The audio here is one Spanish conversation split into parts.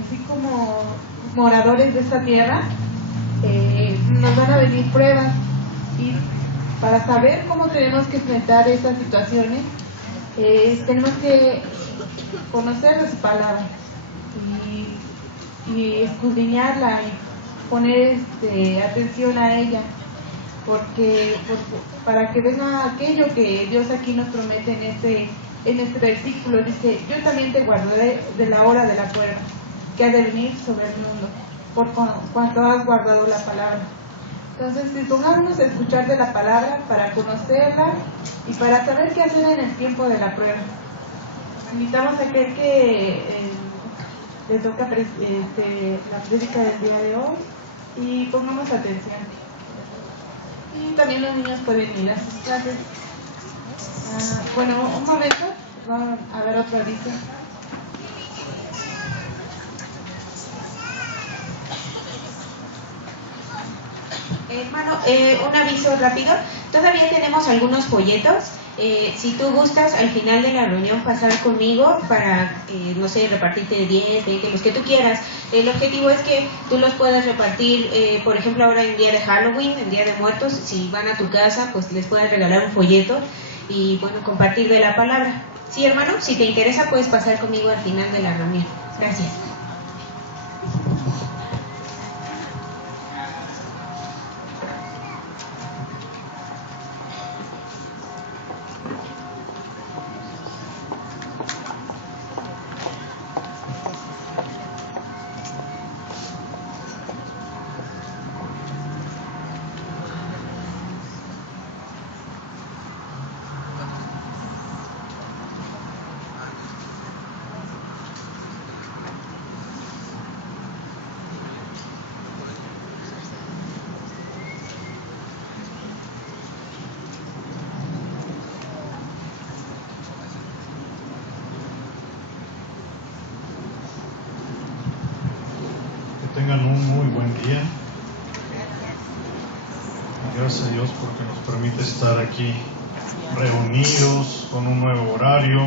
así como moradores de esta tierra, nos van a venir pruebas, y para saber cómo tenemos que enfrentar estas situaciones, tenemos que conocer su palabra y escudriñarla y poner atención a ella, porque para que venga aquello que Dios aquí nos promete en este versículo. Dice: yo también te guardaré de la hora de la prueba que ha de venir sobre el mundo, por cuanto has guardado la palabra. Entonces, dispongámonos a escuchar de la palabra para conocerla y para saber qué hacer en el tiempo de la prueba. Invitamos a aquel que le toca la prédica del día de hoy, y pongamos atención. Y también los niños pueden ir a sus clases. Bueno, un momento, vamos a ver otro aviso. Hermano, un aviso rápido. Todavía tenemos algunos folletos. Si tú gustas al final de la reunión pasar conmigo para, no sé, repartirte 10, 20, los que tú quieras. El objetivo es que tú los puedas repartir, por ejemplo, ahora en día de Halloween, en día de muertos, si van a tu casa, pues les puedas regalar un folleto y, bueno, compartir de la palabra. Sí, hermano, si te interesa puedes pasar conmigo al final de la reunión. Gracias. Tengan un muy buen día. Gracias a Dios porque nos permite estar aquí reunidos con un nuevo horario.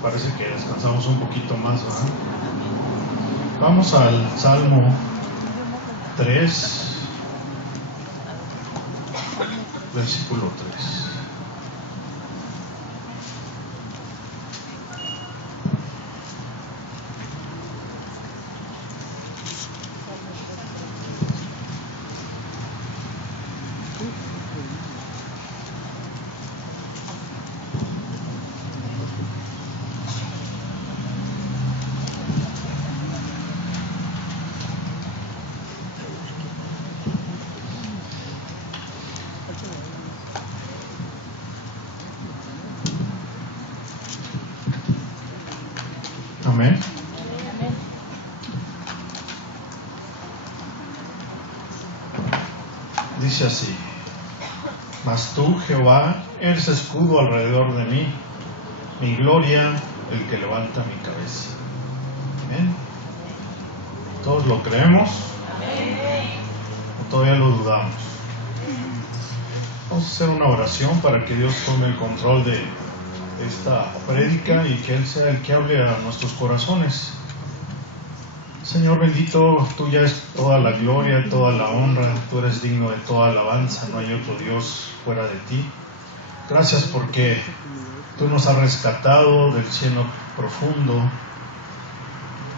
Parece que descansamos un poquito más, ¿verdad? Vamos al Salmo 3, versículo 3. Amén. Dice así: mas tú, Jehová, eres escudo alrededor de mí, mi gloria, el que levanta mi cabeza. Amén. ¿Todos lo creemos? ¿O todavía lo dudamos? Vamos a hacer una oración para que Dios tome el control de esta prédica y que Él sea el que hable a nuestros corazones. Señor bendito, tuya es toda la gloria, toda la honra, tú eres digno de toda alabanza, no hay otro Dios fuera de ti. Gracias porque tú nos has rescatado del cielo profundo,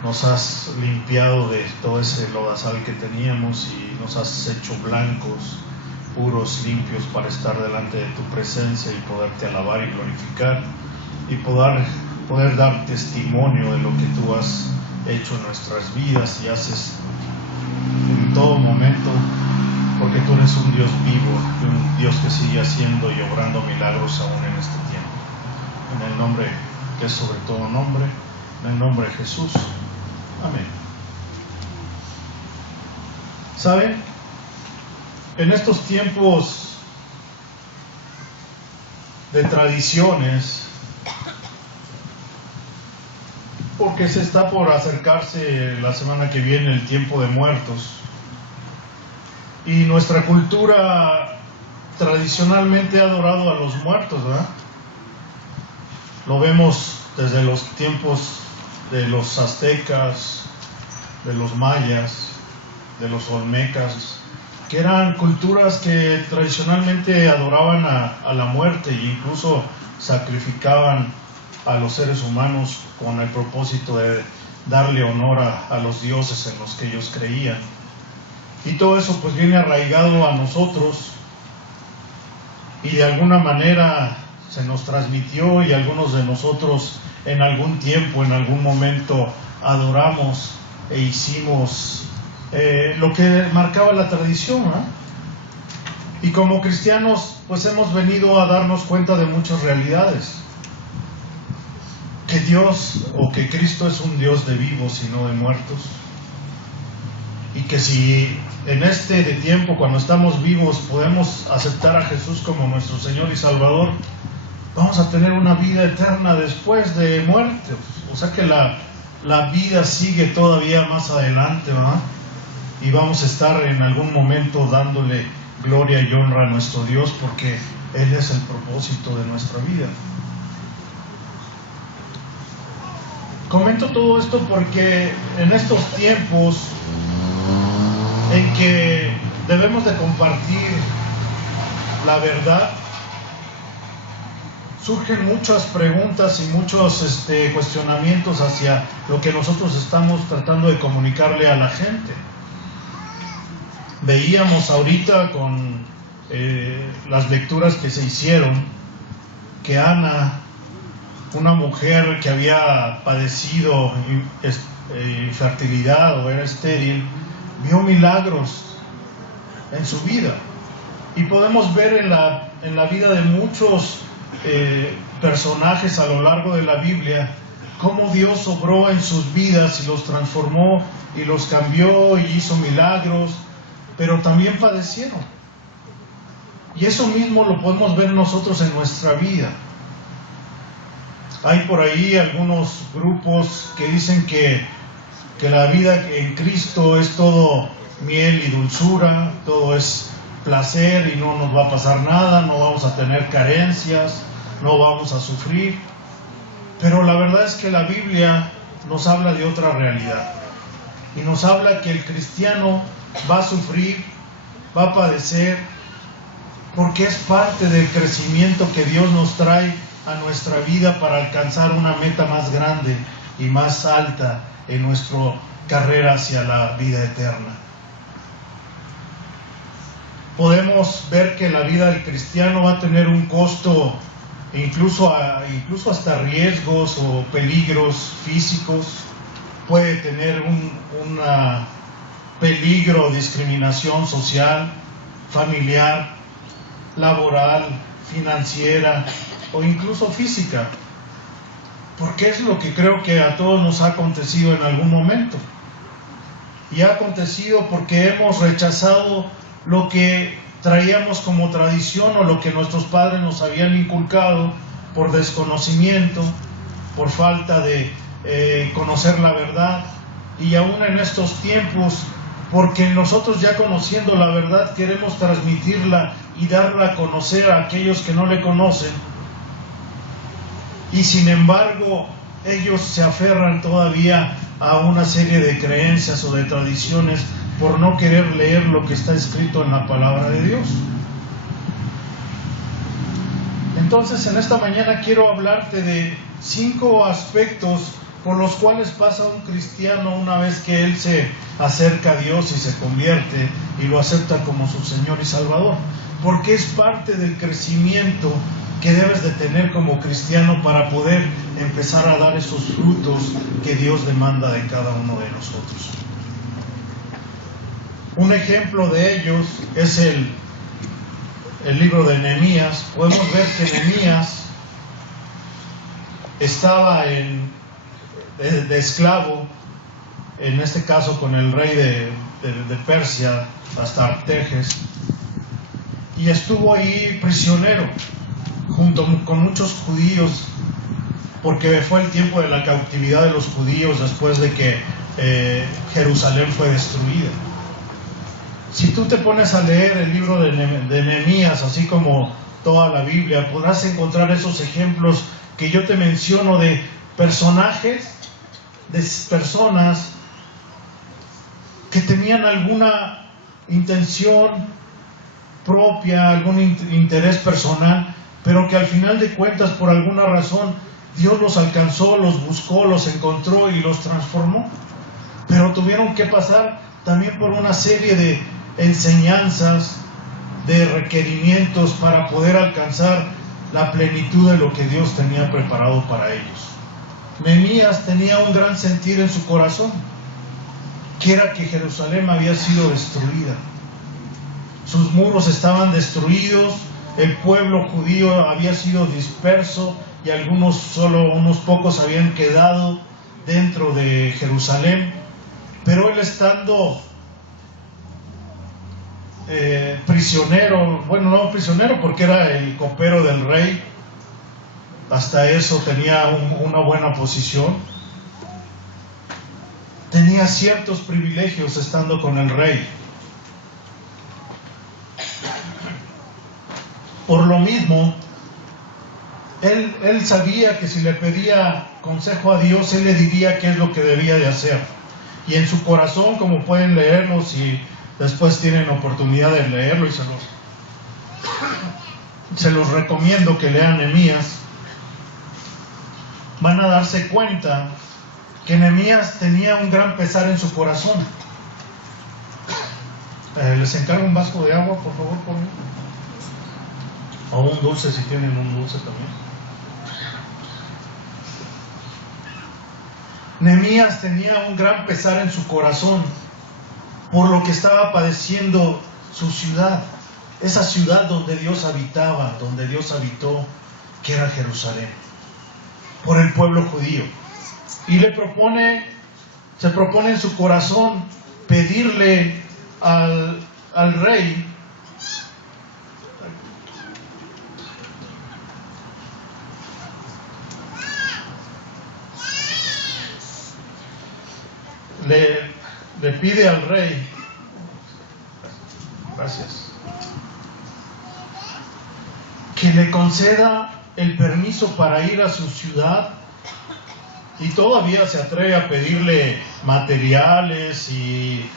nos has limpiado de todo ese lodazal que teníamos y nos has hecho blancos, puros, limpios para estar delante de tu presencia y poderte alabar y glorificar y poder dar testimonio de lo que tú has hecho en nuestras vidas y haces en todo momento, porque tú eres un Dios vivo, un Dios que sigue haciendo y obrando milagros aún en este tiempo. En el nombre que es sobre todo nombre, en el nombre de Jesús. Amén. ¿Saben? En estos tiempos de tradiciones, porque se está por acercarse la semana que viene el tiempo de muertos, y nuestra cultura tradicionalmente ha adorado a los muertos, ¿verdad? Lo vemos desde los tiempos de los aztecas, de los mayas, de los olmecas, que eran culturas que tradicionalmente adoraban a la muerte e incluso sacrificaban a los seres humanos con el propósito de darle honor a los dioses en los que ellos creían. Y todo eso pues viene arraigado a nosotros y de alguna manera se nos transmitió, y algunos de nosotros en algún tiempo, en algún momento adoramos e hicimos lo que marcaba la tradición, ¿eh? Y como cristianos pues hemos venido a darnos cuenta de muchas realidades, que Dios o que Cristo es un Dios de vivos y no de muertos, y que si en este de tiempo, cuando estamos vivos, podemos aceptar a Jesús como nuestro Señor y Salvador, vamos a tener una vida eterna después de muerte. O sea que la vida sigue todavía más adelante, ¿verdad? Y vamos a estar en algún momento dándole gloria y honra a nuestro Dios, porque Él es el propósito de nuestra vida. Comento todo esto porque en estos tiempos en que debemos de compartir la verdad, surgen muchas preguntas y muchos cuestionamientos hacia lo que nosotros estamos tratando de comunicarle a la gente. Veíamos ahorita con las lecturas que se hicieron que Ana, una mujer que había padecido infertilidad o era estéril, vio milagros en su vida. Y podemos ver en la vida de muchos personajes a lo largo de la Biblia cómo Dios obró en sus vidas y los transformó y los cambió y hizo milagros, pero también padecieron. Y eso mismo lo podemos ver nosotros en nuestra vida. Hay por ahí algunos grupos que dicen que la vida en Cristo es todo miel y dulzura, todo es placer y no nos va a pasar nada, no vamos a tener carencias, no vamos a sufrir. Pero la verdad es que la Biblia nos habla de otra realidad y nos habla que el cristiano va a sufrir, va a padecer, porque es parte del crecimiento que Dios nos trae a nuestra vida para alcanzar una meta más grande y más alta en nuestra carrera hacia la vida eterna. Podemos ver que la vida del cristiano va a tener un costo, incluso hasta riesgos o peligros físicos. Puede tener un peligro, discriminación social, familiar, laboral, financiera o incluso física, porque es lo que creo que a todos nos ha acontecido en algún momento, y ha acontecido porque hemos rechazado lo que traíamos como tradición o lo que nuestros padres nos habían inculcado por desconocimiento, por falta de conocer la verdad, y aún en estos tiempos porque nosotros, ya conociendo la verdad, queremos transmitirla y darla a conocer a aquellos que no le conocen, y sin embargo ellos se aferran todavía a una serie de creencias o de tradiciones por no querer leer lo que está escrito en la palabra de Dios. Entonces, en esta mañana quiero hablarte de 5 aspectos por los cuales pasa un cristiano una vez que él se acerca a Dios y se convierte y lo acepta como su Señor y Salvador, porque es parte del crecimiento que debes de tener como cristiano para poder empezar a dar esos frutos que Dios demanda de cada uno de nosotros. Un ejemplo de ellos es el libro de Nehemías. Podemos ver que Nehemías estaba de esclavo, en este caso con el rey de Persia, Astartejes, y estuvo ahí prisionero junto con muchos judíos, porque fue el tiempo de la cautividad de los judíos después de que Jerusalén fue destruida. Si tú te pones a leer el libro de Nehemías, así como toda la Biblia, podrás encontrar esos ejemplos que yo te menciono de personajes de personas que tenían alguna intención propia, algún interés personal, pero que al final de cuentas, por alguna razón, Dios los alcanzó, los buscó, los encontró y los transformó. Pero tuvieron que pasar también por una serie de enseñanzas, de requerimientos para poder alcanzar la plenitud de lo que Dios tenía preparado para ellos. Nehemías tenía un gran sentir en su corazón, que era que Jerusalén había sido destruida. Sus muros estaban destruidos, el pueblo judío había sido disperso y solo unos pocos habían quedado dentro de Jerusalén. Pero él, estando prisionero, bueno, no prisionero porque era el copero del rey, hasta eso tenía una buena posición, tenía ciertos privilegios estando con el rey. Por lo mismo, él sabía que si le pedía consejo a Dios, él le diría qué es lo que debía de hacer. Y en su corazón, como pueden leerlo, si después tienen oportunidad de leerlo, y se los recomiendo que lean Nehemías, van a darse cuenta que Nehemías tenía un gran pesar en su corazón. Les encargo un vaso de agua, por favor, por mí. O un dulce, si tienen un dulce también. Nehemías tenía un gran pesar en su corazón por lo que estaba padeciendo su ciudad, esa ciudad donde Dios habitaba, donde Dios habitó, que era Jerusalén, por el pueblo judío. Y se propone en su corazón pedirle al rey le pide al rey, gracias, que le conceda el permiso para ir a su ciudad, y todavía se atreve a pedirle materiales y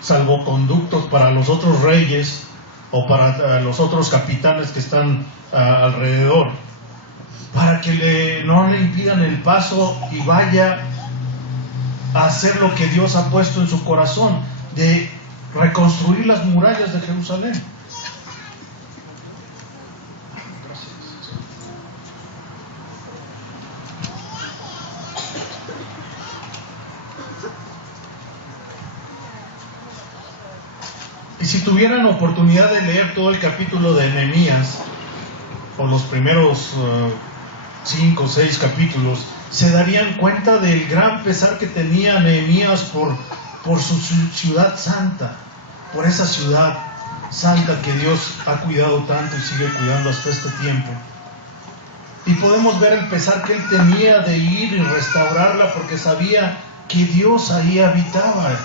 salvoconductos para los otros reyes o para los otros capitanes que están alrededor, para que no le impidan el paso y vaya a hacer lo que Dios ha puesto en su corazón, de reconstruir las murallas de Jerusalén. Y si tuvieran oportunidad de leer todo el capítulo de Nehemías, o los primeros 5 o 6 capítulos, se darían cuenta del gran pesar que tenía Nehemías por su ciudad santa, por esa ciudad santa que Dios ha cuidado tanto y sigue cuidando hasta este tiempo. Y podemos ver el pesar que él tenía de ir y restaurarla, porque sabía que Dios ahí habitaba,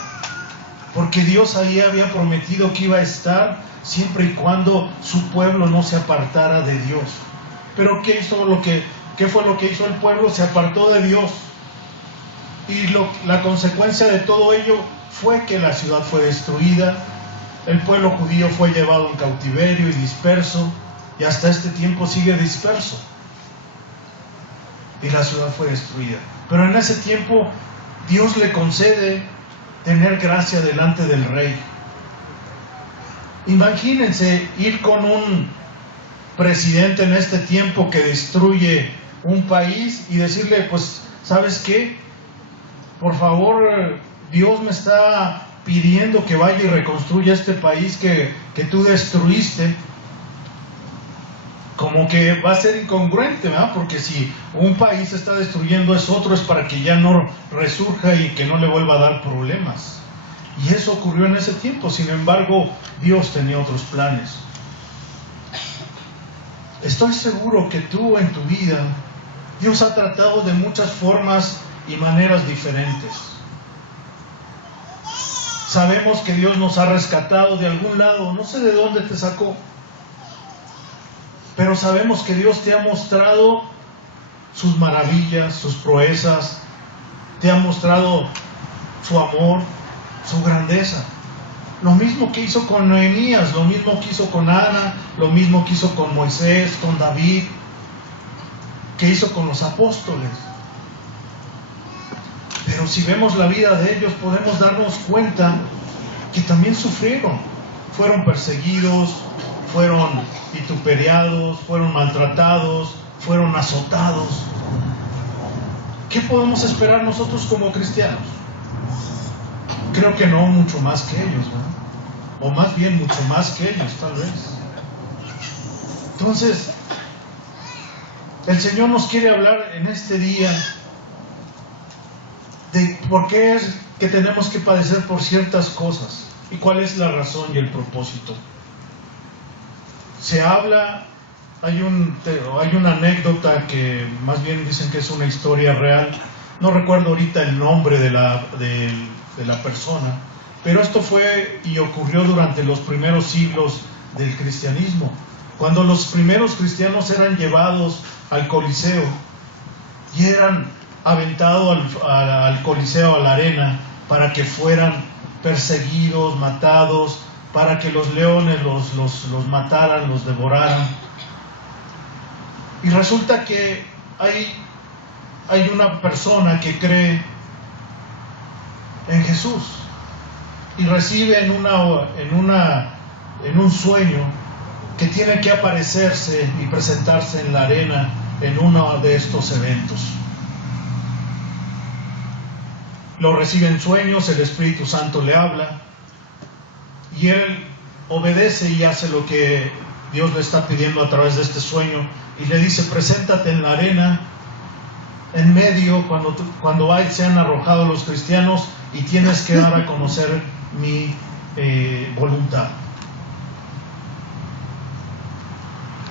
porque Dios ahí había prometido que iba a estar siempre y cuando su pueblo no se apartara de Dios. Pero ¿qué fue lo que hizo el pueblo? Se apartó de Dios. Y la consecuencia de todo ello fue que la ciudad fue destruida, el pueblo judío fue llevado en cautiverio y disperso, y hasta este tiempo sigue disperso. Y la ciudad fue destruida. Pero en ese tiempo Dios le concede tener gracia delante del rey. Imagínense ir con un presidente en este tiempo que destruye un país y decirle, pues, ¿sabes qué? Por favor, Dios me está pidiendo que vaya y reconstruya este país que tú destruiste. Como que va a ser incongruente, ¿verdad? Porque si un país está destruyendo es para que ya no resurja y que no le vuelva a dar problemas. Y eso ocurrió en ese tiempo. Sin embargo, Dios tenía otros planes. Estoy seguro que tú en tu vida, Dios ha tratado de muchas formas y maneras diferentes. Sabemos que Dios nos ha rescatado de algún lado, no sé de dónde te sacó, pero sabemos que Dios te ha mostrado sus maravillas, sus proezas, te ha mostrado su amor, su grandeza. Lo mismo que hizo con Nehemías, lo mismo que hizo con Ana, lo mismo que hizo con Moisés, con David, que hizo con los apóstoles. Pero si vemos la vida de ellos, podemos darnos cuenta que también sufrieron. Fueron perseguidos, fueron vituperiados, fueron maltratados, fueron azotados. ¿Qué podemos esperar nosotros como cristianos? Creo que no mucho más que ellos, ¿no? O más bien mucho más que ellos, tal vez. Entonces, el Señor nos quiere hablar en este día de por qué es que tenemos que padecer por ciertas cosas y cuál es la razón y el propósito. Se habla, hay una anécdota que más bien dicen que es una historia real. No recuerdo ahorita el nombre de la persona, pero esto fue y ocurrió durante los primeros siglos del cristianismo, cuando los primeros cristianos eran llevados al Coliseo y eran aventados al Coliseo, a la arena, para que fueran perseguidos, matados, para que los leones los mataran, los devoraran. Y resulta que hay una persona que cree en Jesús y recibe en un sueño que tiene que aparecerse y presentarse en la arena en uno de estos eventos. Lo recibe en sueños, el Espíritu Santo le habla y él obedece y hace lo que Dios le está pidiendo a través de este sueño y le dice: preséntate en la arena en medio cuando sean arrojados los cristianos y tienes que dar a conocer mi voluntad.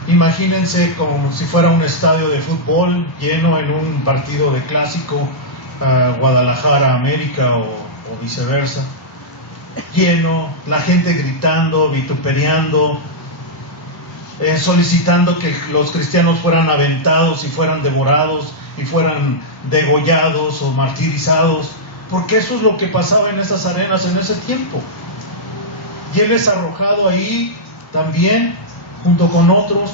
Imagínense como si fuera un estadio de fútbol lleno en un partido de clásico, Guadalajara, América o viceversa, lleno, la gente gritando, vituperiando, solicitando que los cristianos fueran aventados y fueran devorados y fueran degollados o martirizados, porque eso es lo que pasaba en esas arenas en ese tiempo. Y él es arrojado ahí también junto con otros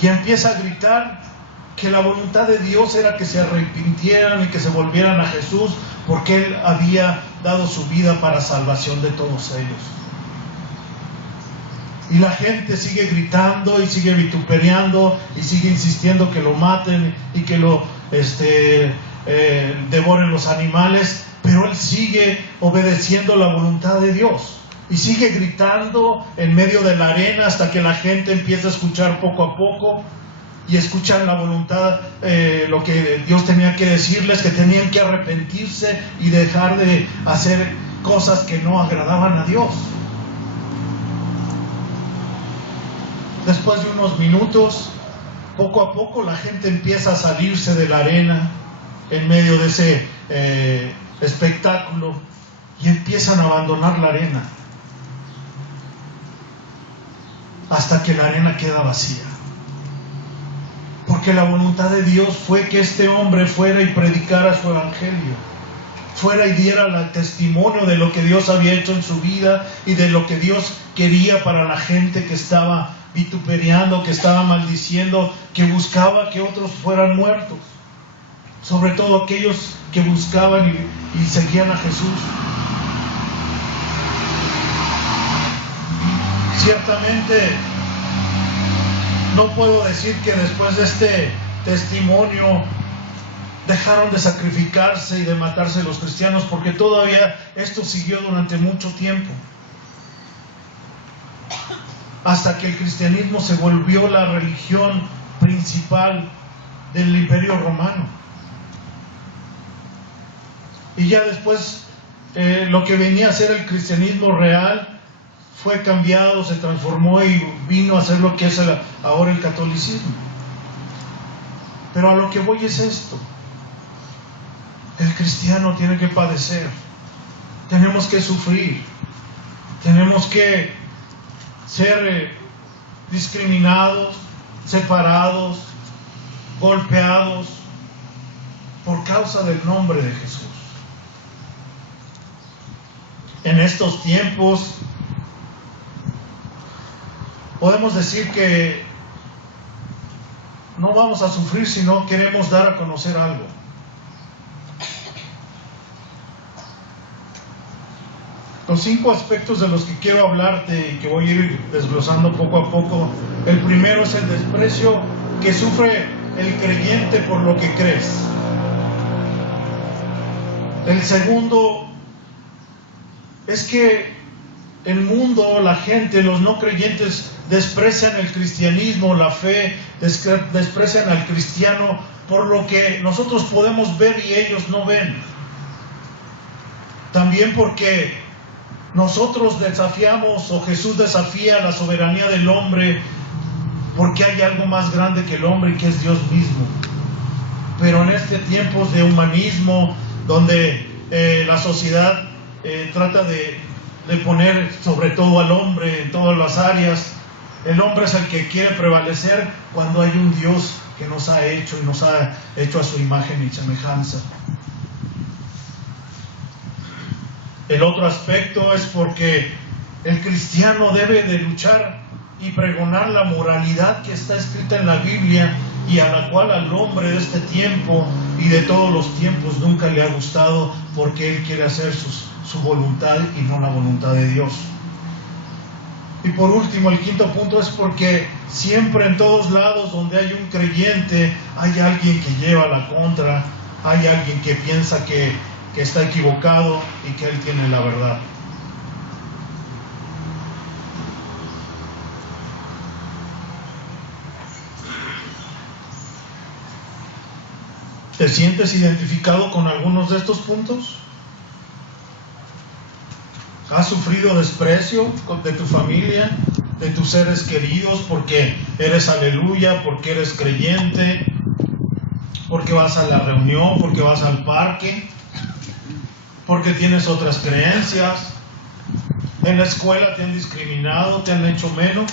y empieza a gritar que la voluntad de Dios era que se arrepintieran y que se volvieran a Jesús, porque él había dado su vida para salvación de todos ellos. Y la gente sigue gritando y sigue vituperiando y sigue insistiendo que lo maten y que lo devoren los animales, pero él sigue obedeciendo la voluntad de Dios y sigue gritando en medio de la arena hasta que la gente empieza a escuchar poco a poco y escuchan la voluntad, lo que Dios tenía que decirles, que tenían que arrepentirse y dejar de hacer cosas que no agradaban a Dios. Después de unos minutos, poco a poco la gente empieza a salirse de la arena en medio de ese espectáculo y empiezan a abandonar la arena hasta que la arena queda vacía, porque la voluntad de Dios fue que este hombre fuera y predicara su evangelio, fuera y diera el testimonio de lo que Dios había hecho en su vida y de lo que Dios quería para la gente que estaba vituperiando, que estaba maldiciendo, que buscaba que otros fueran muertos, sobre todo aquellos que buscaban y seguían a Jesús. Ciertamente no puedo decir que después de este testimonio dejaron de sacrificarse y de matarse los cristianos, porque todavía esto siguió durante mucho tiempo, hasta que el cristianismo se volvió la religión principal del Imperio Romano. Y ya después lo que venía a ser el cristianismo real fue cambiado, se transformó y vino a ser lo que es ahora el catolicismo. Pero a lo que voy es esto: el cristiano tiene que padecer, tenemos que sufrir, tenemos que ser discriminados, separados, golpeados, por causa del nombre de Jesús. En estos tiempos podemos decir que no vamos a sufrir si no queremos dar a conocer algo. Los 5 aspectos de los que quiero hablarte y que voy a ir desglosando poco a poco. El primero es el desprecio que sufre el creyente por lo que crees. El segundo es que el mundo, la gente, los no creyentes desprecian el cristianismo, la fe, desprecian al cristiano por lo que nosotros podemos ver y ellos no ven. También porque nosotros desafiamos, o Jesús desafía la soberanía del hombre, porque hay algo más grande que el hombre y que es Dios mismo. Pero en este tiempo de humanismo, donde la sociedad trata de poner sobre todo al hombre en todas las áreas, el hombre es el que quiere prevalecer cuando hay un Dios que nos ha hecho y nos ha hecho a su imagen y semejanza. El otro aspecto es porque el cristiano debe de luchar y pregonar la moralidad que está escrita en la Biblia y a la cual al hombre de este tiempo y de todos los tiempos nunca le ha gustado, porque él quiere hacer su voluntad y no la voluntad de Dios. Y por último, el quinto punto es porque siempre en todos lados donde hay un creyente hay alguien que lleva la contra, hay alguien que piensa que está equivocado y que él tiene la verdad. ¿Te sientes identificado con algunos de estos puntos? ¿Has sufrido desprecio de tu familia, de tus seres queridos, porque eres aleluya, porque eres creyente, porque vas a la reunión, porque vas al parque, porque tienes otras creencias? ¿En la escuela te han discriminado, te han hecho menos?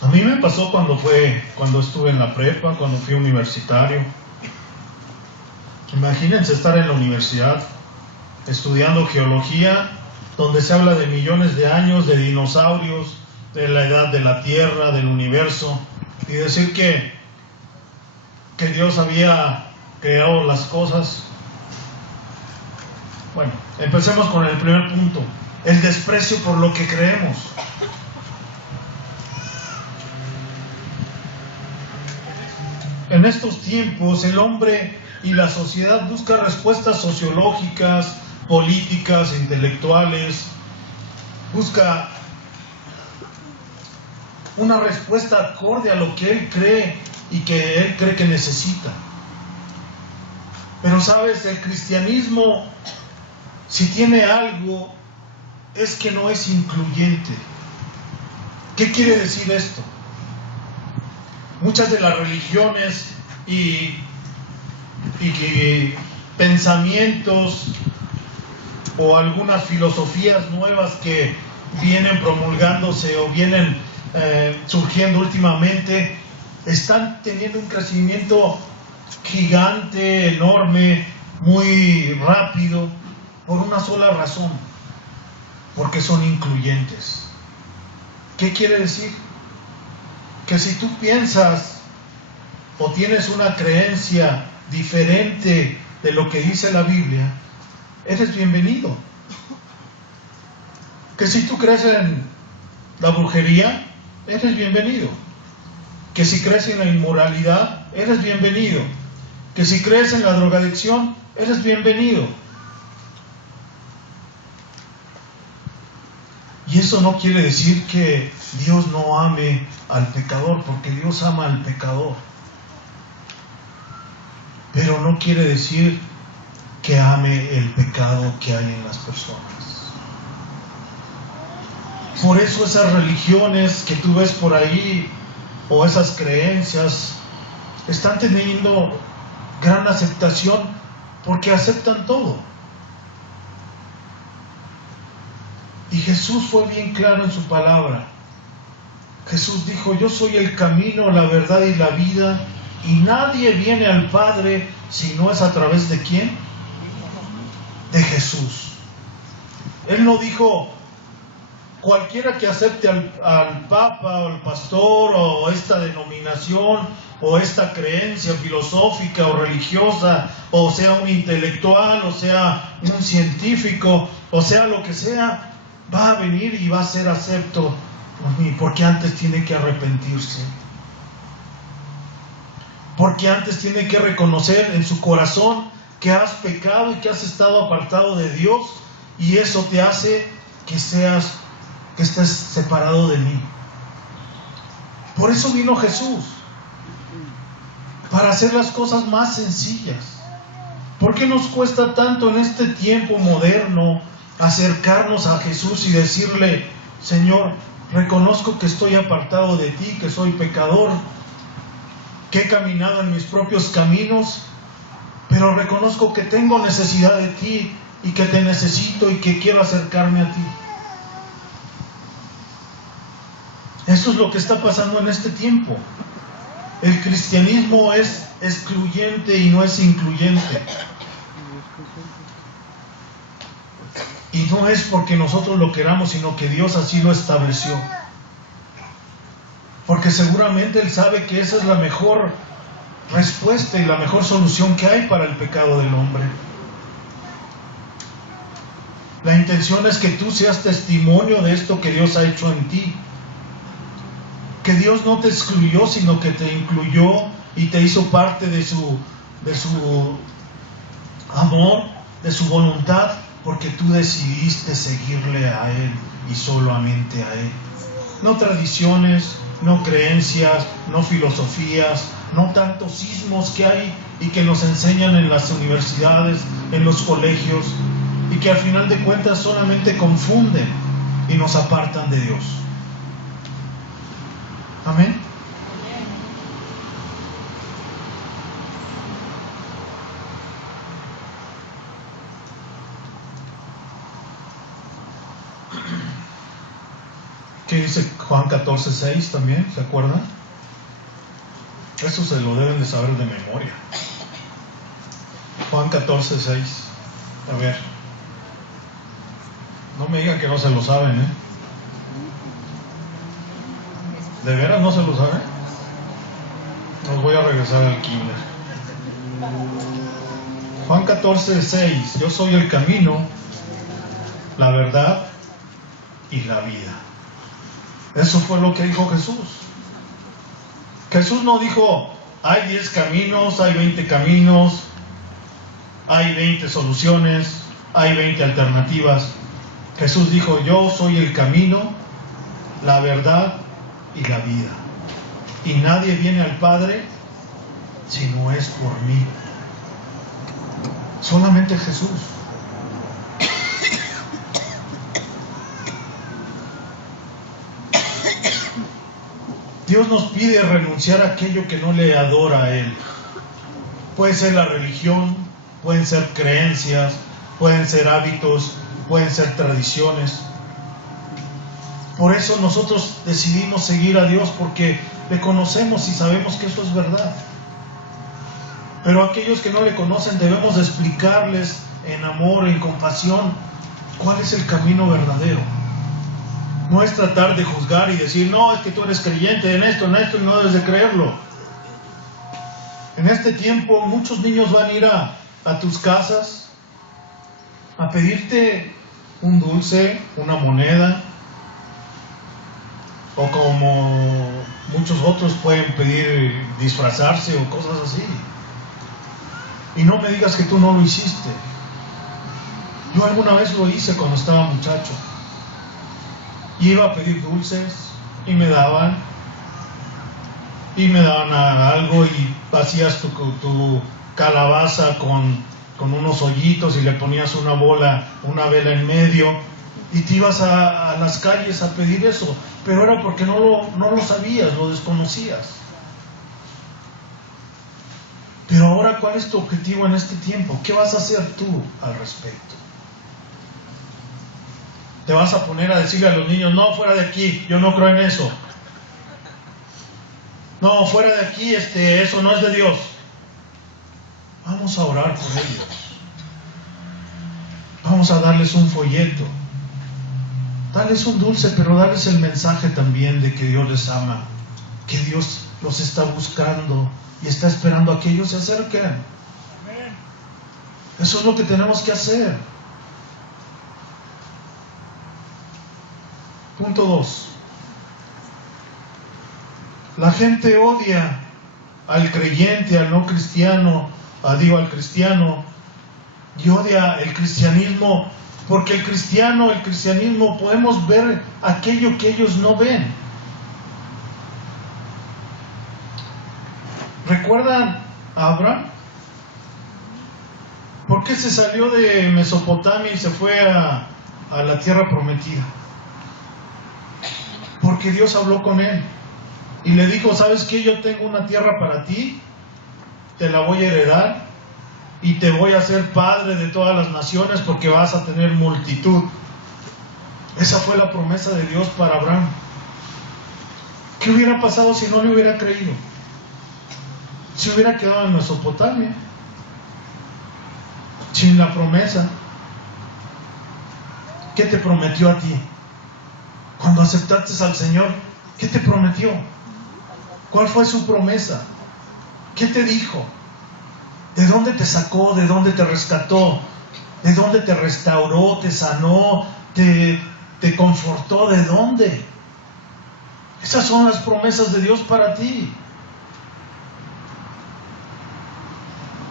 A mí me pasó cuando estuve en la prepa, cuando fui universitario. Imagínense estar en la universidad estudiando geología, donde se habla de millones de años, de dinosaurios, de la edad de la Tierra, del universo, y decir que Dios había creado las cosas. Bueno, empecemos con el primer punto: el desprecio por lo que creemos. En estos tiempos el hombre y la sociedad buscan respuestas sociológicas, políticas, intelectuales, busca una respuesta acorde a lo que él cree y que él cree que necesita. Pero sabes, el cristianismo, si tiene algo, es que no es incluyente. ¿Qué quiere decir esto? Muchas de las religiones y pensamientos o algunas filosofías nuevas que vienen promulgándose o vienen surgiendo últimamente, están teniendo un crecimiento gigante, enorme, muy rápido, por una sola razón: porque son incluyentes. ¿Qué quiere decir? Que si tú piensas o tienes una creencia diferente de lo que dice la Biblia, eres bienvenido. Que si tú crees en la brujería, eres bienvenido. Que si crees en la inmoralidad, eres bienvenido. Que si crees en la drogadicción, eres bienvenido. Y eso no quiere decir que Dios no ame al pecador, porque Dios ama al pecador. Pero no quiere decir que ame el pecado que hay en las personas. Por eso esas religiones que tú ves por ahí, o esas creencias, están teniendo gran aceptación, porque aceptan todo. Y Jesús fue bien claro en su palabra. Jesús dijo: yo soy el camino, la verdad y la vida, y nadie viene al Padre si no es a través de ¿quién? De Jesús. Él no dijo: cualquiera que acepte al Papa o al pastor o esta denominación o esta creencia filosófica o religiosa, o sea un intelectual, o sea un científico, o sea lo que sea, va a venir y va a ser acepto por mí, porque antes tiene que arrepentirse, porque antes tiene que reconocer en su corazón que has pecado y que has estado apartado de Dios, y eso te hace que estés separado de mí. Por eso vino Jesús, para hacer las cosas más sencillas. ¿Por qué nos cuesta tanto en este tiempo moderno acercarnos a Jesús y decirle: Señor, reconozco que estoy apartado de ti, que soy pecador, que he caminado en mis propios caminos, pero reconozco que tengo necesidad de ti y que te necesito y que quiero acercarme a ti? Eso es lo que está pasando en este tiempo. El cristianismo es excluyente y no es incluyente. Y no es porque nosotros lo queramos, sino que Dios así lo estableció. Porque seguramente Él sabe que esa es la mejor respuesta y la mejor solución que hay para el pecado del hombre. La intención es que tú seas testimonio de esto que Dios ha hecho en ti. Que Dios no te excluyó, sino que te incluyó y te hizo parte de su amor, de su voluntad, porque tú decidiste seguirle a Él y solamente a Él. No tradiciones, no creencias, no filosofías, no tantos sismos que hay y que nos enseñan en las universidades, en los colegios, y que al final de cuentas solamente confunden y nos apartan de Dios. Amén. ¿Qué dice Juan 14:6 también? ¿Se acuerdan? Eso se lo deben de saber de memoria. Juan 14:6. A ver. No me digan que no se lo saben, ¿eh? ¿De veras no se lo saben? Nos voy a regresar al kinder. Juan 14:6. Yo soy el camino, la verdad y la vida. Eso fue lo que dijo Jesús. Jesús no dijo: hay 10 caminos, hay 20 caminos, hay 20 soluciones, hay 20 alternativas. Jesús dijo: yo soy el camino, la verdad y la vida. Y nadie viene al Padre si no es por mí. Solamente Jesús. Dios nos pide renunciar a aquello que no le adora a Él. Puede ser la religión, pueden ser creencias, pueden ser hábitos, pueden ser tradiciones. Por eso nosotros decidimos seguir a Dios, porque le conocemos y sabemos que eso es verdad. Pero a aquellos que no le conocen debemos de explicarles en amor, en compasión, cuál es el camino verdadero. No es tratar de juzgar y decir: no, es que tú eres creyente en esto y no debes de creerlo. En este tiempo muchos niños van a ir a tus casas a pedirte un dulce, una moneda, o como muchos otros pueden pedir disfrazarse o cosas así. Y no me digas que tú no lo hiciste. Yo alguna vez lo hice cuando estaba muchacho. Iba a pedir dulces y me daban algo, y hacías tu calabaza con unos hoyitos y le ponías una vela en medio, y te ibas a las calles a pedir eso, pero era porque no lo sabías, lo desconocías. Pero ahora, ¿cuál es tu objetivo en este tiempo? ¿Qué vas a hacer tú al respecto? ¿Te vas a poner a decirle a los niños: no, fuera de aquí, yo no creo en eso? No, fuera de aquí, eso no es de Dios. Vamos a orar por ellos. Vamos a darles un folleto. Darles un dulce, pero darles el mensaje también de que Dios les ama, que Dios los está buscando y está esperando a que ellos se acerquen. Eso es lo que tenemos que hacer. Punto 2. La gente odia al creyente, al no cristiano, al cristiano, y odia el cristianismo, porque el cristianismo podemos ver aquello que ellos no ven. ¿Recuerdan a Abraham? ¿Por qué se salió de Mesopotamia y se fue a la tierra prometida? Porque Dios habló con él y le dijo: ¿sabes qué? Yo tengo una tierra para ti, te la voy a heredar y te voy a hacer padre de todas las naciones porque vas a tener multitud. Esa fue la promesa de Dios para Abraham. ¿Qué hubiera pasado si no le hubiera creído? Se hubiera quedado en Mesopotamia sin la promesa. ¿Qué te prometió a ti? Cuando aceptaste al Señor, ¿qué te prometió? ¿Cuál fue su promesa? ¿Qué te dijo? ¿De dónde te sacó? ¿De dónde te rescató? ¿De dónde te restauró? ¿Te sanó? ¿Te confortó? ¿De dónde? Esas son las promesas de Dios para ti.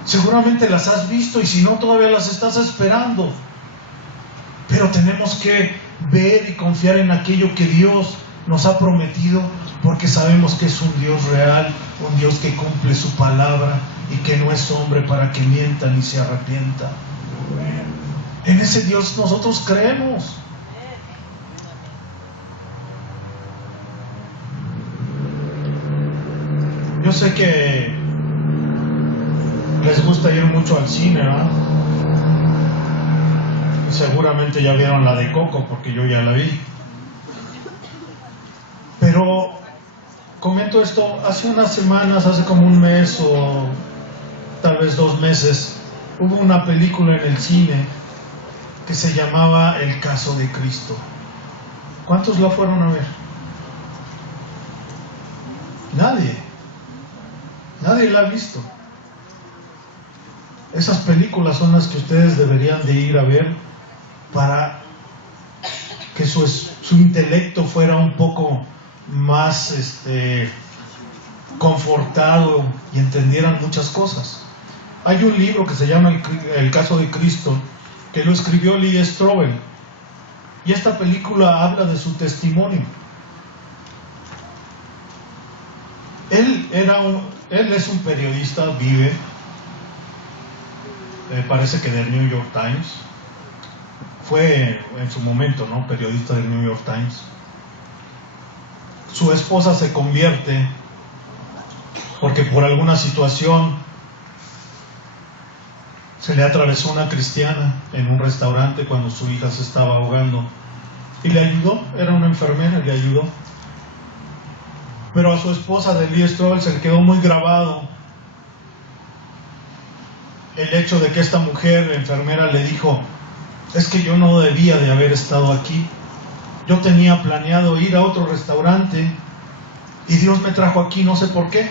Seguramente las has visto y si no, todavía las estás esperando. Pero tenemos que ver y confiar en aquello que Dios nos ha prometido, porque sabemos que es un Dios real, un Dios que cumple su palabra y que no es hombre para que mienta ni se arrepienta. En ese Dios nosotros creemos. Yo sé que les gusta ir mucho al cine, ¿verdad? Y seguramente ya vieron la de Coco, porque yo ya la vi. Pero comento esto: hace unas semanas, hace como un mes o tal vez 2 meses, hubo una película en el cine que se llamaba El Caso de Cristo. ¿Cuántos la fueron a ver? Nadie la ha visto. Esas películas son las que ustedes deberían de ir a ver para que su intelecto fuera un poco más confortado y entendieran muchas cosas. Hay un libro que se llama El Caso de Cristo, que lo escribió Lee Strobel, y esta película habla de su testimonio. Él es un periodista, vive, parece que del New York Times, fue en su momento, ¿no?, periodista del New York Times. Su esposa se convierte porque por alguna situación se le atravesó una cristiana en un restaurante cuando su hija se estaba ahogando y le ayudó. Era una enfermera, le ayudó. Pero a su esposa, de Lee Strobel, se le quedó muy grabado el hecho de que esta mujer enfermera le dijo: es que yo no debía de haber estado aquí. Yo tenía planeado ir a otro restaurante y Dios me trajo aquí, no sé por qué,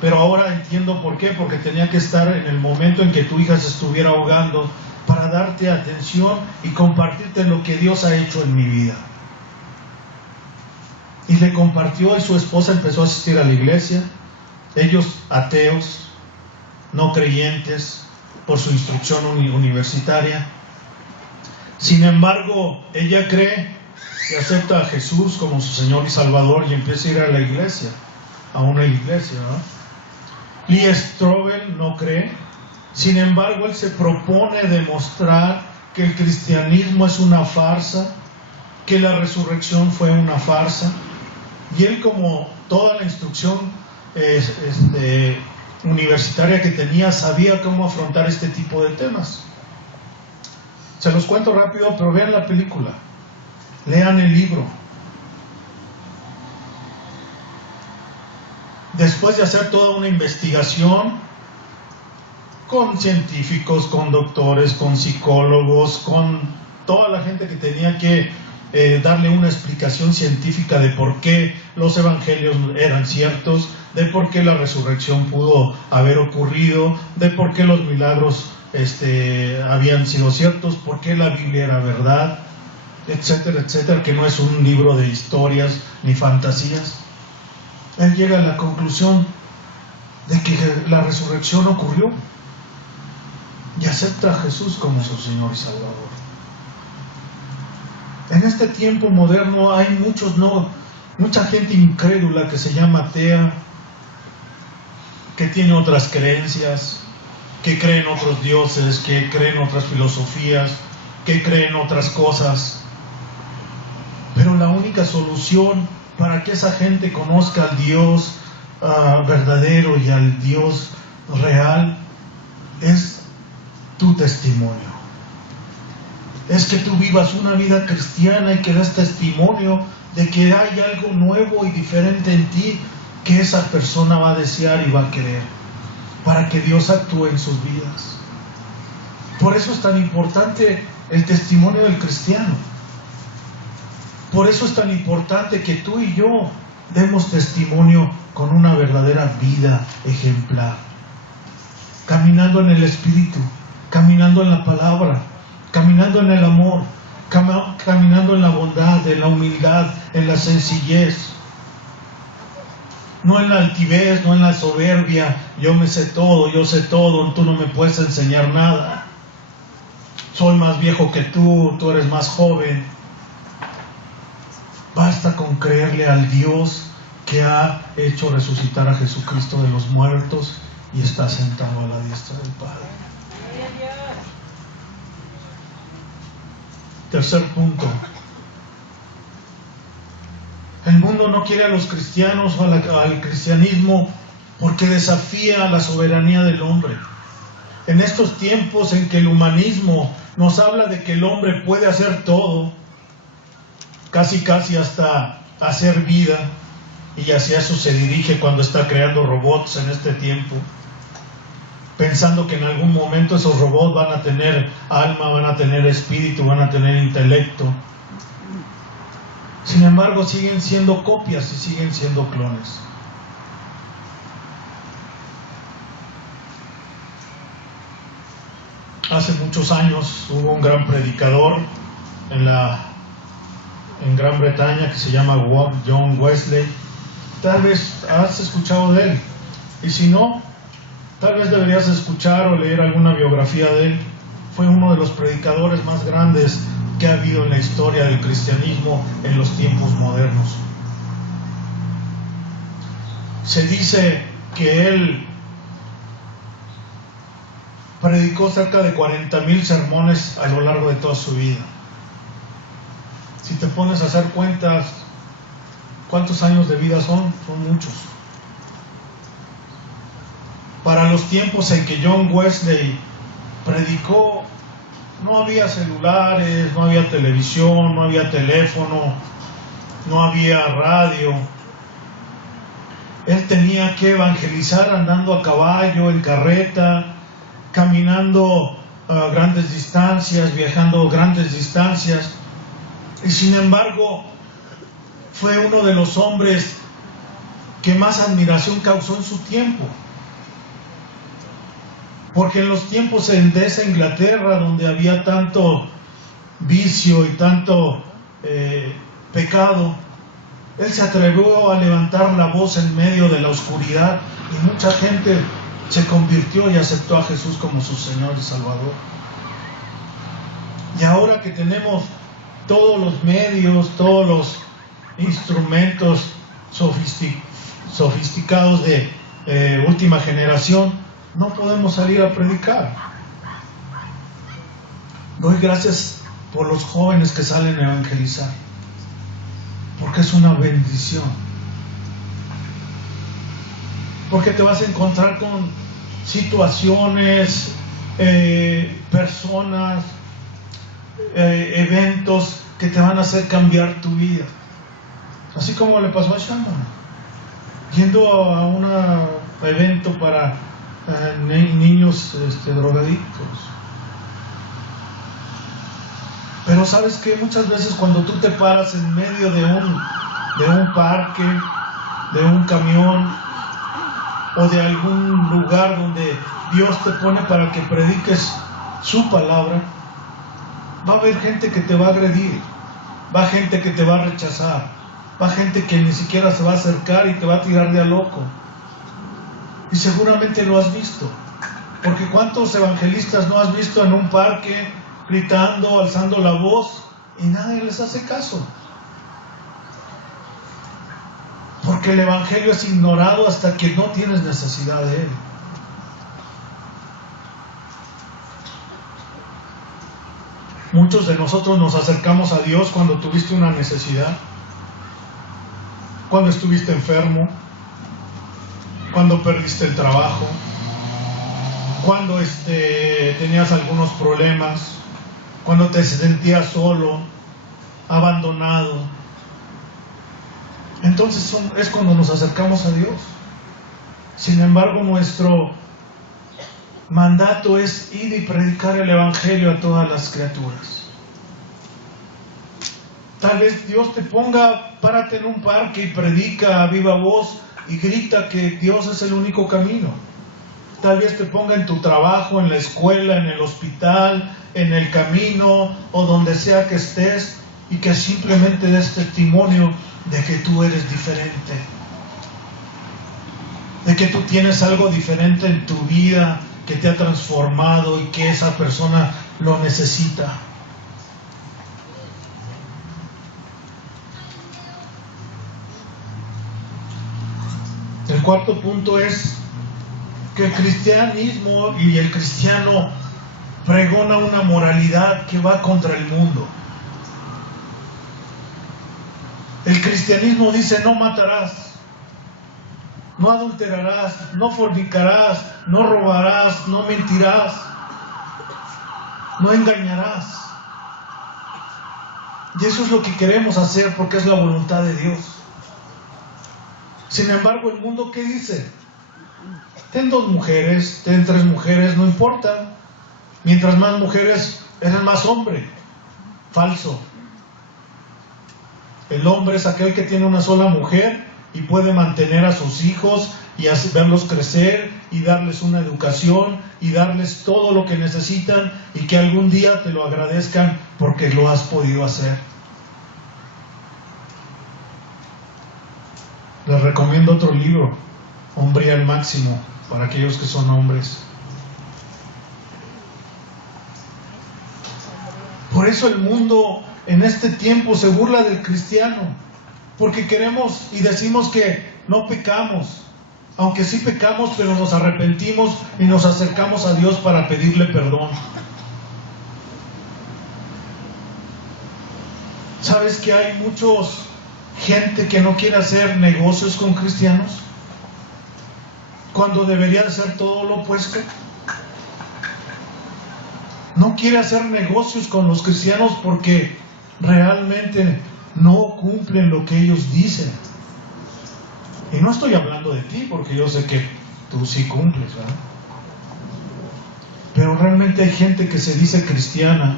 pero ahora entiendo por qué, porque tenía que estar en el momento en que tu hija se estuviera ahogando para darte atención y compartirte lo que Dios ha hecho en mi vida. Y le compartió, y su esposa empezó a asistir a la iglesia, ellos ateos, no creyentes, por su instrucción universitaria. Sin embargo, ella cree y acepta a Jesús como su Señor y Salvador y empieza a ir a la iglesia, a una iglesia, ¿no? Lee Strobel no cree. Sin embargo, él se propone demostrar que el cristianismo es una farsa, que la resurrección fue una farsa, y él, como toda la instrucción universitaria que tenía, sabía cómo afrontar este tipo de temas. Se los cuento rápido, pero vean la película, lean el libro. después de hacer toda una investigación con científicos, con doctores, con psicólogos, con toda la gente que tenía que darle una explicación científica de por qué los evangelios eran ciertos, de por qué la resurrección pudo haber ocurrido, de por qué los milagros habían sido ciertos, por qué la Biblia era verdad, etcétera, etcétera, que no es un libro de historias ni fantasías. Él llega a la conclusión de que la resurrección ocurrió y acepta a Jesús como su Señor y Salvador. En este tiempo moderno hay mucha gente incrédula que se llama atea, que tiene otras creencias, que cree en otros dioses, que cree en otras filosofías, que cree en otras cosas. Pero la única solución para que esa gente conozca al Dios verdadero y al Dios real es tu testimonio. Es que tú vivas una vida cristiana y que des testimonio de que hay algo nuevo y diferente en ti que esa persona va a desear y va a querer, para que Dios actúe en sus vidas. Por eso es tan importante el testimonio del cristiano. Por eso es tan importante que tú y yo demos testimonio con una verdadera vida ejemplar, caminando en el Espíritu, caminando en la palabra, caminando en el amor, caminando en la bondad, en la humildad, en la sencillez, no en la altivez, no en la soberbia. Yo me sé todo, yo sé todo, tú no me puedes enseñar nada. Soy más viejo que tú eres más joven. Basta con creerle al Dios que ha hecho resucitar a Jesucristo de los muertos y está sentado a la diestra del Padre. Tercer punto. El mundo no quiere a los cristianos o al cristianismo porque desafía la soberanía del hombre. En estos tiempos en que el humanismo nos habla de que el hombre puede hacer todo, casi hasta hacer vida, y hacia eso se dirige cuando está creando robots en este tiempo, pensando que en algún momento esos robots van a tener alma, van a tener espíritu, van a tener intelecto. Sin embargo, siguen siendo copias y siguen siendo clones. Hace muchos años hubo un gran predicador en Gran Bretaña que se llama John Wesley. Tal vez has escuchado de él, y si no, tal vez deberías escuchar o leer alguna biografía de él. Fue uno de los predicadores más grandes que ha habido en la historia del cristianismo en los tiempos modernos. Se dice que él predicó cerca de 40,000 sermones a lo largo de toda su vida. Si te pones a hacer cuentas, ¿cuántos años de vida son? Son muchos. Para los tiempos en que John Wesley predicó, no había celulares, no había televisión, no había teléfono, no había radio. Él tenía que evangelizar andando a caballo, en carreta, caminando a grandes distancias, viajando grandes distancias. Y sin embargo, fue uno de los hombres que más admiración causó en su tiempo. Porque en los tiempos de esa Inglaterra, donde había tanto vicio y tanto pecado, él se atrevió a levantar la voz en medio de la oscuridad y mucha gente se convirtió y aceptó a Jesús como su Señor y Salvador. Y ahora que tenemos todos los medios, todos los instrumentos sofisticados de última generación, no podemos salir a predicar. Doy gracias por los jóvenes que salen a evangelizar, porque es una bendición. Porque te vas a encontrar con situaciones, personas, eventos que te van a hacer cambiar tu vida. Así como le pasó a Shannon. yendo a un evento para niños drogadictos. Pero sabes que muchas veces cuando tú te paras en medio de un parque, de un camión o de algún lugar donde Dios te pone para que prediques su palabra, va a haber gente que te va a agredir, va a gente que te va a rechazar, va a gente que ni siquiera se va a acercar y te va a tirar de a loco. Y seguramente lo has visto, porque ¿cuántos evangelistas no has visto en un parque gritando, alzando la voz, y nadie les hace caso? Porque el evangelio es ignorado hasta que no tienes necesidad de él. Muchos de nosotros nos acercamos a Dios cuando tuviste una necesidad, cuando estuviste enfermo, cuando perdiste el trabajo, cuando tenías algunos problemas, cuando te sentías solo, abandonado. Entonces es cuando nos acercamos a Dios. Sin embargo, nuestro mandato es ir y predicar el evangelio a todas las criaturas. Tal vez Dios te ponga, párate en un parque y predica a viva voz y grita que Dios es el único camino. Tal vez te ponga en tu trabajo, en la escuela, en el hospital, en el camino o donde sea que estés, y que simplemente des testimonio de que tú eres diferente, de que tú tienes algo diferente en tu vida que te ha transformado y que esa persona lo necesita. El cuarto punto es que el cristianismo y el cristiano pregona una moralidad que va contra el mundo. El cristianismo dice: no matarás, no adulterarás, no fornicarás, no robarás, no mentirás, no engañarás. Y eso es lo que queremos hacer porque es la voluntad de Dios. Sin embargo, el mundo, ¿qué dice? Ten 2 mujeres, ten 3 mujeres, no importa. Mientras más mujeres, eres más hombre. Falso. El hombre es aquel que tiene una sola mujer y puede mantener a sus hijos y verlos crecer y darles una educación y darles todo lo que necesitan, y que algún día te lo agradezcan porque lo has podido hacer. Les recomiendo otro libro, Hombría al Máximo, para aquellos que son hombres. Por eso el mundo en este tiempo se burla del cristiano, porque queremos y decimos que no pecamos, aunque sí pecamos, pero nos arrepentimos y nos acercamos a Dios para pedirle perdón. ¿Sabes que hay muchos gente que no quiere hacer negocios con cristianos, cuando debería ser todo lo opuesto? No quiere hacer negocios con los cristianos porque realmente no cumplen lo que ellos dicen. Y no estoy hablando de ti, porque yo sé que tú sí cumples, ¿verdad? Pero realmente hay gente que se dice cristiana,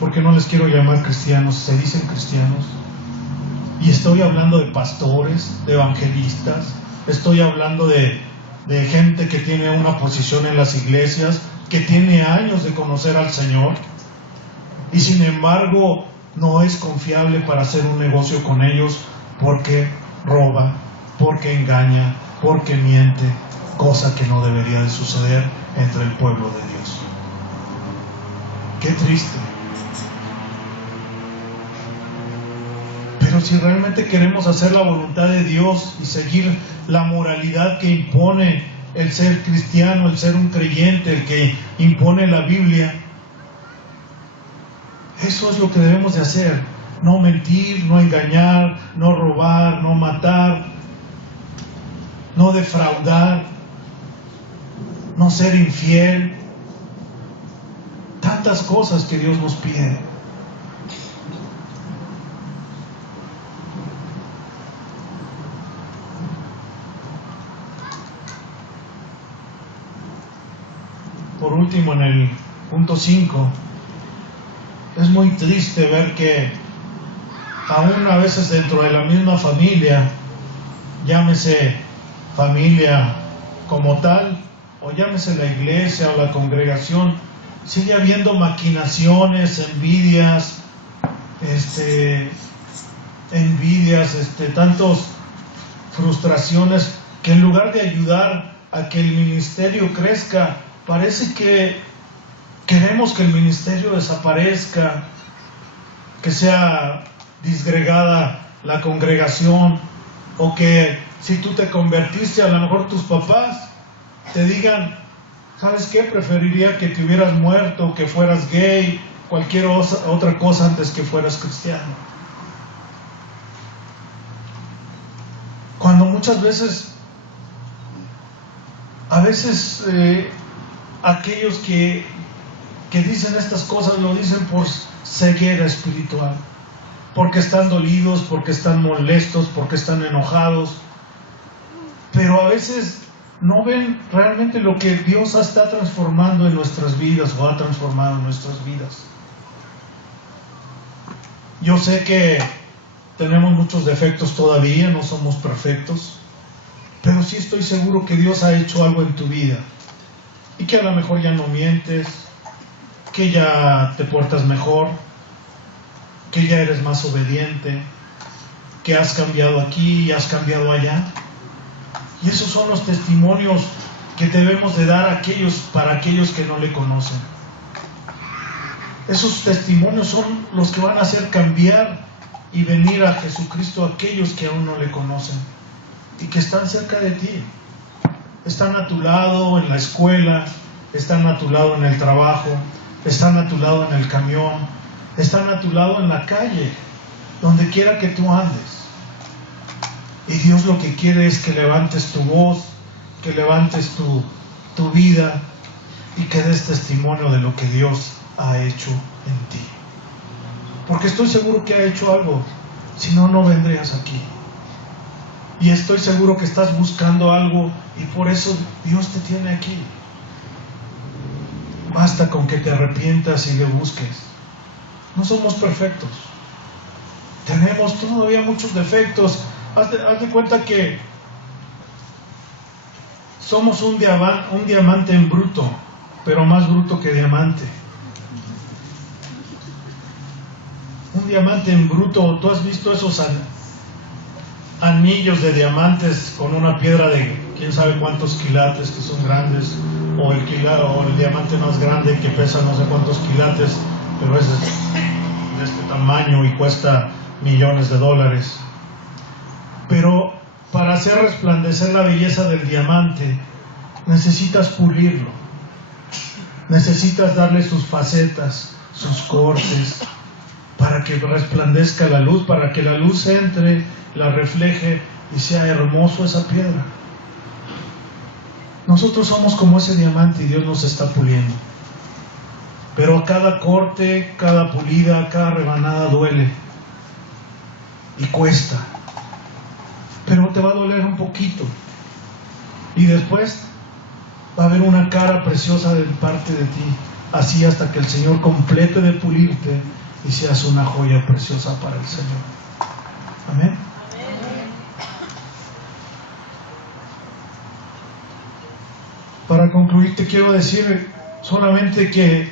porque no les quiero llamar cristianos, se dicen cristianos. Y estoy hablando de pastores, de evangelistas, estoy hablando de gente que tiene una posición en las iglesias, que tiene años de conocer al Señor, y sin embargo no es confiable para hacer un negocio con ellos, porque roba, porque engaña, porque miente, cosa que no debería de suceder entre el pueblo de Dios. Qué triste. Pero si realmente queremos hacer la voluntad de Dios y seguir la moralidad que impone el ser cristiano, el ser un creyente, el que impone la Biblia, eso es lo que debemos de hacer. No mentir, no engañar, no robar, no matar, no defraudar, no ser infiel. Tantas cosas que Dios nos pide. por último, en el punto 5, es muy triste ver que aún a veces dentro de la misma familia, llámese familia como tal, o llámese la iglesia o la congregación, sigue habiendo maquinaciones, envidias, tantos frustraciones, que en lugar de ayudar a que el ministerio crezca, parece que queremos que el ministerio desaparezca, que sea disgregada la congregación, o que si tú te convertiste, a lo mejor tus papás te digan: ¿sabes qué? Preferiría que te hubieras muerto, que fueras gay, cualquier otra cosa antes que fueras cristiano. Cuando muchas veces, aquellos que dicen estas cosas lo dicen por ceguera espiritual, porque están dolidos, porque están molestos, porque están enojados, pero a veces no ven realmente lo que Dios está transformando en nuestras vidas, o ha transformado en nuestras vidas. Yo sé que tenemos muchos defectos todavía, no somos perfectos, pero sí estoy seguro que Dios ha hecho algo en tu vida, y que a lo mejor ya no mientes, que ya te portas mejor, que ya eres más obediente, que has cambiado aquí y has cambiado allá. Y esos son los testimonios que debemos de dar para aquellos que no le conocen. Esos testimonios son los que van a hacer cambiar y venir a Jesucristo a aquellos que aún no le conocen y que están cerca de ti. Están a tu lado en la escuela, están a tu lado en el trabajo, están a tu lado en el camión, están a tu lado en la calle, donde quiera que tú andes. Y Dios lo que quiere es que levantes tu voz, que levantes tu vida y que des testimonio de lo que Dios ha hecho en ti. Porque estoy seguro que ha hecho algo, si no, no vendrías aquí. Y estoy seguro que estás buscando algo y por eso Dios te tiene aquí. Basta con que te arrepientas y le busques. No somos perfectos. Tenemos todavía muchos defectos. Haz de cuenta que somos un diamante en bruto, pero más bruto que diamante. Un diamante en bruto, ¿tú has visto esos anillos de diamantes con una piedra de quién sabe cuántos quilates, que son grandes, o el diamante más grande que pesa no sé cuántos quilates, pero es de este tamaño y cuesta millones de dólares? Pero para hacer resplandecer la belleza del diamante necesitas pulirlo, necesitas darle sus facetas, sus cortes, para que resplandezca la luz, para que la luz entre, la refleje y sea hermoso esa piedra. Nosotros somos como ese diamante y Dios nos está puliendo. Pero cada corte, cada pulida, cada rebanada duele y cuesta. Pero te va a doler un poquito. Y después va a haber una cara preciosa de parte de ti. Así hasta que el Señor complete de pulirte y seas una joya preciosa para el Señor. Amén. Para concluir, te quiero decir solamente que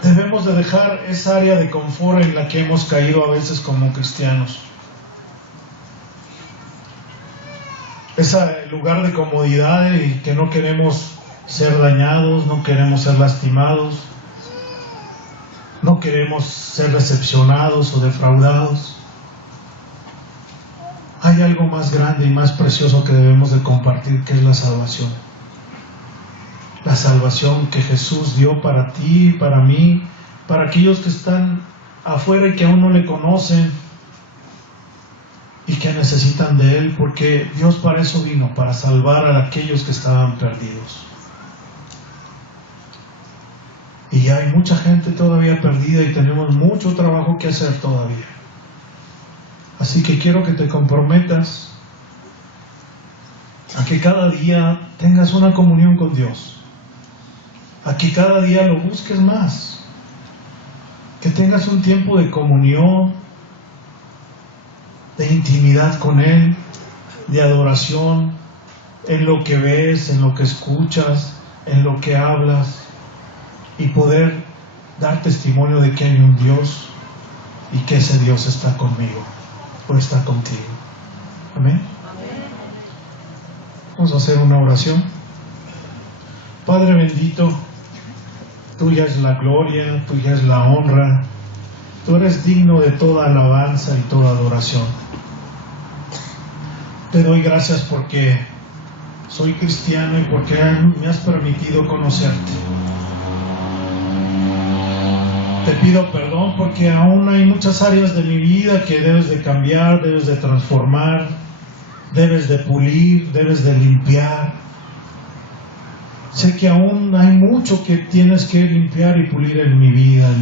debemos de dejar esa área de confort en la que hemos caído a veces como cristianos. Ese lugar de comodidad y que no queremos ser dañados, no queremos ser lastimados, no queremos ser decepcionados o defraudados. Hay algo más grande y más precioso que debemos de compartir, que es la salvación. La salvación que Jesús dio para ti, para mí, para aquellos que están afuera y que aún no le conocen y que necesitan de Él, porque Dios para eso vino, para salvar a aquellos que estaban perdidos. Y hay mucha gente todavía perdida y tenemos mucho trabajo que hacer todavía. Así que quiero que te comprometas a que cada día tengas una comunión con Dios, a que cada día lo busques más, que tengas un tiempo de comunión, de intimidad con Él, de adoración, en lo que ves, en lo que escuchas, en lo que hablas, y poder dar testimonio de que hay un Dios y que ese Dios está conmigo o está contigo. Amén. Vamos a hacer una oración. Padre bendito, tuya es la gloria, tuya es la honra, tú eres digno de toda alabanza y toda adoración. Te doy gracias porque soy cristiano y porque me has permitido conocerte. Te pido perdón porque aún hay muchas áreas de mi vida que debes de cambiar, debes de transformar, debes de pulir, debes de limpiar. Sé que aún hay mucho que tienes que limpiar y pulir en mi vida,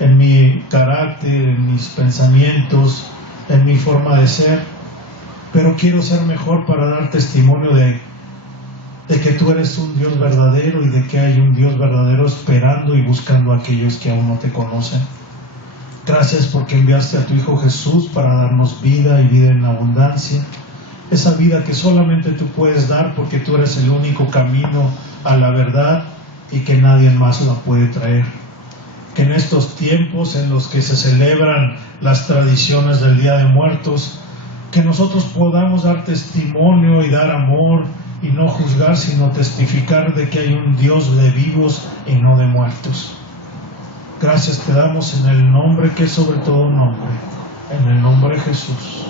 en mi carácter, en mis pensamientos, en mi forma de ser. Pero quiero ser mejor para dar testimonio de que tú eres un Dios verdadero y de que hay un Dios verdadero esperando y buscando a aquellos que aún no te conocen. Gracias porque enviaste a tu Hijo Jesús para darnos vida y vida en abundancia. Esa vida que solamente tú puedes dar porque tú eres el único camino a la verdad y que nadie más la puede traer. Que en estos tiempos en los que se celebran las tradiciones del Día de Muertos, que nosotros podamos dar testimonio y dar amor y no juzgar, sino testificar de que hay un Dios de vivos y no de muertos. Gracias te damos en el nombre que es sobre todo nombre, en el nombre de Jesús.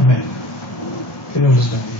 Amén. Que Dios les bendiga.